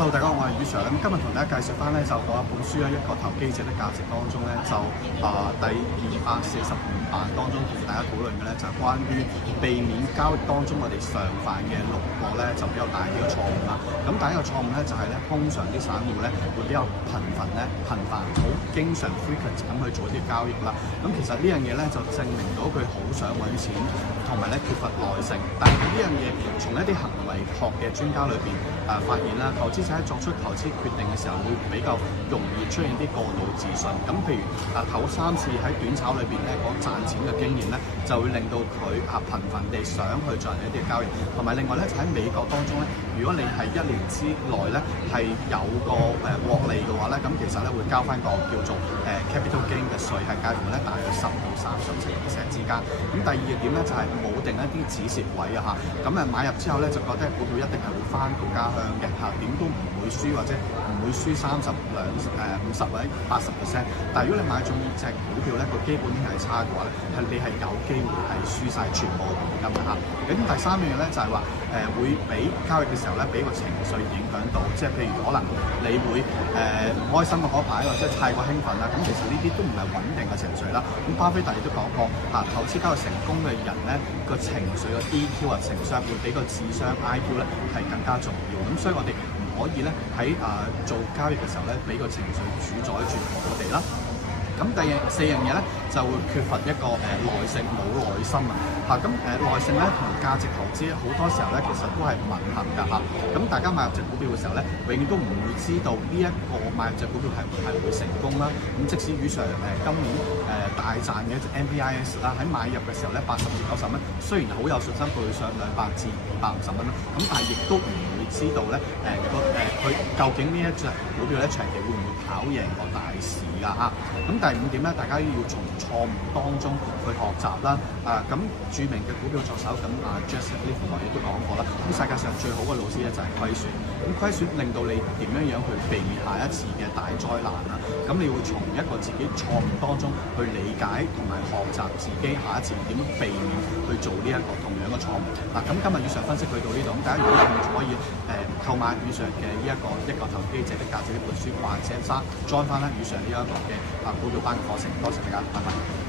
Hello，大家好，我係宇 Sir。今日同大家介紹翻咧就嗰一本書咧，一個投機者的價值當中咧就第245版當中同大家討論嘅咧就係關於避免交易當中我哋常犯嘅6個咧就比較大嘅一個錯誤啦。咁第一個錯誤咧就係咧通常啲散戶咧會比較頻繁好經常 frequent 咁去做一啲交易啦。咁其實呢樣嘢咧就證明到佢好想揾錢，同埋咧缺乏耐性。但係呢樣嘢從一啲行為學嘅專家裏邊發現啦，投資者喺作出投資決定嘅時候，會比較容易出現啲過度自信。咁譬如頭3次喺短炒裏邊咧講賺錢嘅經驗咧，就會令到佢頻繁地想去進行一啲交易。同埋另外咧就喺美國當中咧，如果你係1年之內咧係有個獲利嘅話咧，咁其實咧會交翻個叫做capital gain 嘅稅，係介乎咧大約10到37%之間。咁第二個點咧就係冇定一啲止蝕位啊嚇。咁買入之後咧就覺得股票一定係會翻到家鄉嘅嚇，點都唔會輸或者唔會輸30、50或者80%。但係如果你買中隻股票咧，個基本面係差嘅話咧，你係有機會係輸晒全部嘅本金嘅嚇。咁第三樣嘢咧就係話會俾交易嘅時候咧，俾個情緒影響到，即係譬如可能你會唔開心嘅嗰排，或者太過興奮啦，咁其實呢啲都唔係穩定嘅情緒啦。咁巴菲特亦都講過投資交易成功嘅人咧，個情緒嘅 EQ情商會比個智商 IQ 咧係更加重要。咁所以我哋唔可以咧喺做交易嘅時候咧，俾個情緒主宰住我哋啦。咁第4樣嘢咧就會缺乏一個耐性，冇耐心啊！咁耐性咧同價值投資好多時候咧其實都係唔吻合㗎嚇。咁大家買入隻股票嘅時候咧，永遠都唔會知道呢一個買入隻股票係唔係會成功啦。咁即使宇 Sir 今年大賺嘅一隻 MPIS 啦，喺買入嘅時候咧80至90蚊，雖然好有信心會上200至250蚊啦，咁但係亦都唔會知道咧佢究竟呢一隻股票咧長期會唔會跑贏個大市㗎嚇。咁第5點咧，大家要從錯誤當中去學習啦。咁著名嘅股票作手Jesse Livermore 亦都講過啦。咁世界上最好嘅老師咧就係虧損。咁虧損令到你點樣去避免下一次嘅大災難啦。咁你會從一個自己錯誤當中去理解同埋學習自己下一次點樣避免去做呢一個同樣嘅錯誤。咁今日宇 Sir 分析去到呢度，咁大家如果有興趣可以購買宇 Sir 嘅呢一個投機者的價值呢本書，或者join翻咧宇 Sir 呢一個嘅股票班嘅課程。多謝大家，拜拜。